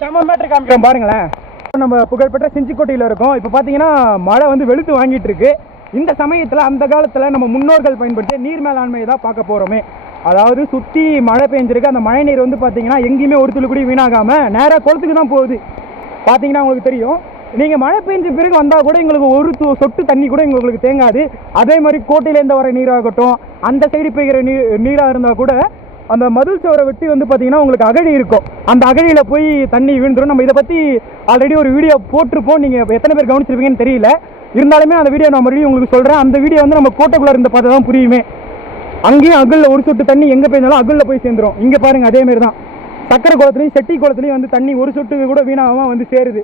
செம மேட்டர் காமிக்கிறோம் பாருங்களேன். நம்ம புகழ்பெற்ற செஞ்சிக்கோட்டையில் இருக்கோம். இப்போ பார்த்தீங்கன்னா மழை வந்து வெளுத்து வாங்கிட்டு இருக்கு. இந்த சமயத்தில் அந்த காலத்தில் நம்ம முன்னோர்கள் பயன்படுத்திய நீர் மேலாண்மையை தான் பார்க்க போகிறோமே. அதாவது சுற்றி மழை பெஞ்சிருக்கு. அந்த மழை நீர் வந்து பார்த்தீங்கன்னா எங்கேயுமே ஒரு துளி கூட வீணாகாமல் நேராக குளத்துக்கு தான் போகுது. பார்த்தீங்கன்னா உங்களுக்கு தெரியும். நீங்கள் மழை பெஞ்ச பிறகு வந்தால் கூட எங்களுக்கு ஒரு சொட்டு தண்ணி கூட உங்களுக்கு தேங்காது. அதே மாதிரி கோட்டையிலேருந்து வர நீராகட்டும், அந்த சைடு பெய்கிற நீராக இருந்தால் கூட அந்த மதுள் சோரை வெட்டி வந்து பார்த்தீங்கன்னா உங்களுக்கு அகழி இருக்கும். அந்த அகழியில் போய் தண்ணி வீழ்ந்துடும். நம்ம இதை பற்றி ஆல்ரெடி ஒரு வீடியோ போட்டிருப்போம். நீங்கள் எத்தனை பேர் கவனிச்சிருப்பீங்கன்னு தெரியல. இருந்தாலுமே அந்த வீடியோ நான் மறுபடியும் உங்களுக்கு சொல்கிறேன். அந்த வீடியோ வந்து நம்ம கோட்டைக்குள்ளே இருந்த பார்த்து தான் புரியுமே. அங்கேயும் அகலில் ஒரு சொட்டு தண்ணி எங்கே பெய்ஞ்சாலும் அகலில் போய் சேர்ந்துடும். இங்கே பாருங்கள், அதேமாரி தான் சக்கரை குளத்துலையும் செட்டி குளத்துலையும் வந்து தண்ணி ஒரு சொட்டு கூட வீணாகாமல் வந்து சேருது.